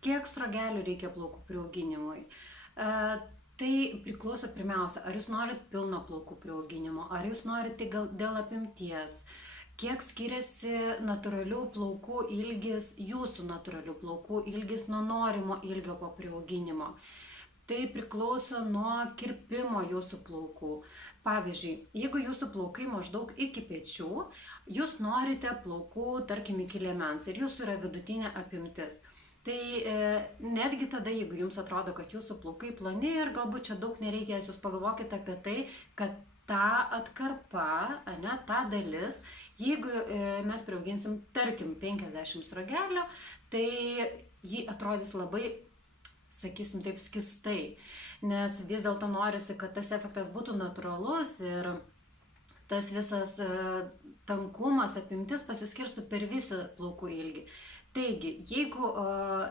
Kiek sruogelių reikia plaukų priauginimui? Tai priklauso pirmiausia, ar jūs norit pilno plaukų priauginimo, ar jūs norit tik dėl apimties, kiek skiriasi natūralių plaukų ilgis, jūsų natūralių plaukų ilgis nuo norimo ilgio po priauginimo. Tai priklauso nuo kirpimo jūsų plaukų. Pavyzdžiui, jeigu jūsų plaukai maždaug iki pečių, jūs norite plaukų, tarkim, iki liemens ir jūsų yra vidutinė apimtis. Tai netgi tada, jeigu jums atrodo, kad jūsų plaukai ploni ir galbūt čia daug nereikės, jūs pagalvokite apie tai, kad ta atkarpa, ta dalis, jeigu mes priauginsim, tarkim, 50 sruogelių, tai ji atrodys labai, sakysim taip, skystai, nes vis dėlto norisi, kad tas efektas būtų natūralus ir tas visas tankumas, apimtis pasiskirstų per visą plaukų ilgį. Taigi, jeigu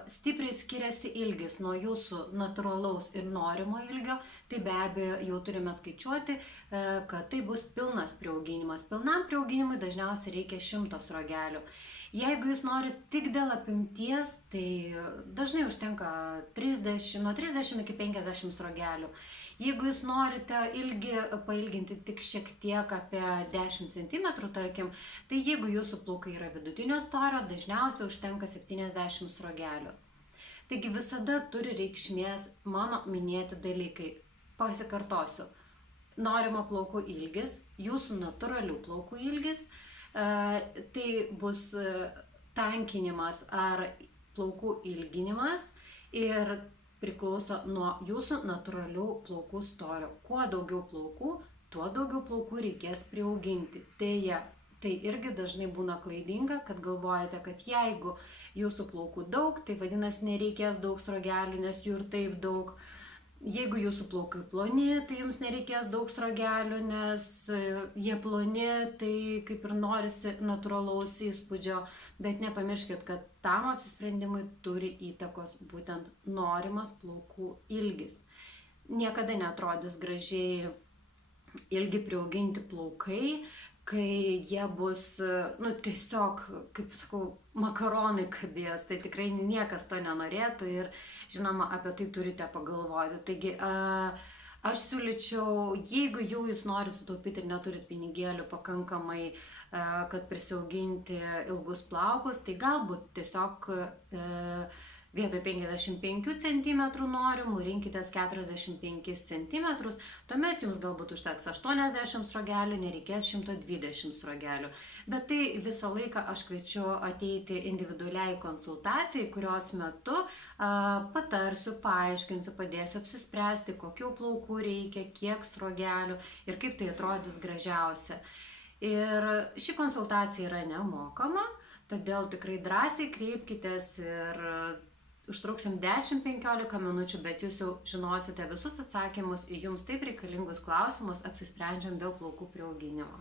stipriai skiriasi ilgis nuo jūsų natūralaus ir norimo ilgio, tai be abejo jau turime skaičiuoti, kad tai bus pilnas priauginimas. Pilnam priauginimui dažniausiai reikia 100 sruogelių. Jeigu jūs norite tik dėl apimties, tai dažnai užtenka nuo 30 iki 50 sruogelių. Jeigu jūs norite ilgį pailginti tik šiek tiek apie 10 cm, tarkim, tai jeigu jūsų plaukai yra vidutinio storio, dažniausiai užtenka 70 sruogelių. Taigi visada turi reikšmės mano minėti dalykai. Pasikartosiu. Norimo plaukų ilgis, jūsų natūralių plaukų ilgis, tai bus tankinimas ar plaukų ilginimas ir priklauso nuo jūsų natūralių plaukų storio. Kuo daugiau plaukų, tuo daugiau plaukų reikės priauginti. Deja, tai irgi dažnai būna klaidinga, kad galvojate, kad jeigu jūsų plaukų daug, tai vadinasi nereikės daug sruogelių, nes jų ir taip daug. Jeigu jūsų plaukai ploni, tai jums nereikės daug sruogelių, nes jie ploni, tai kaip ir norisi natūralaus įspūdžio, bet nepamirškit, kad tam apsisprendimui turi įtakos būtent norimas plaukų ilgis. Niekada neatrodys gražiai ilgi priauginti plaukai, kai jie bus, tiesiog, kaip sakau, makaronai kabės, tai tikrai niekas to nenorėtų ir, žinoma, apie tai turite pagalvoti. Taigi, aš siūlyčiau, jeigu jau jūs norite sutaupyti ir neturit pinigėlių pakankamai, kad prisiauginti ilgus plaukus, tai galbūt tiesiog vietoj 55 cm norimų rinkitės 45 cm, tuomet jums galbūt užteks 80 sruogelių, nereikės 120 sruogelių. Bet tai visą laiką aš kviečiu ateiti individualiai konsultacijai, kurios metu patarsiu, paaiškinsiu, padėsiu apsispręsti, kokių plaukų reikia, kiek sruogelių ir kaip tai atrodys gražiausia. Ir ši konsultacija yra nemokama, todėl tikrai drąsiai kreipkitės ir užtruksim 10-15 minučių, bet jūs jau žinosite visus atsakymus į jums taip reikalingus klausimus, apsisprendžiant dėl plaukų priauginimo.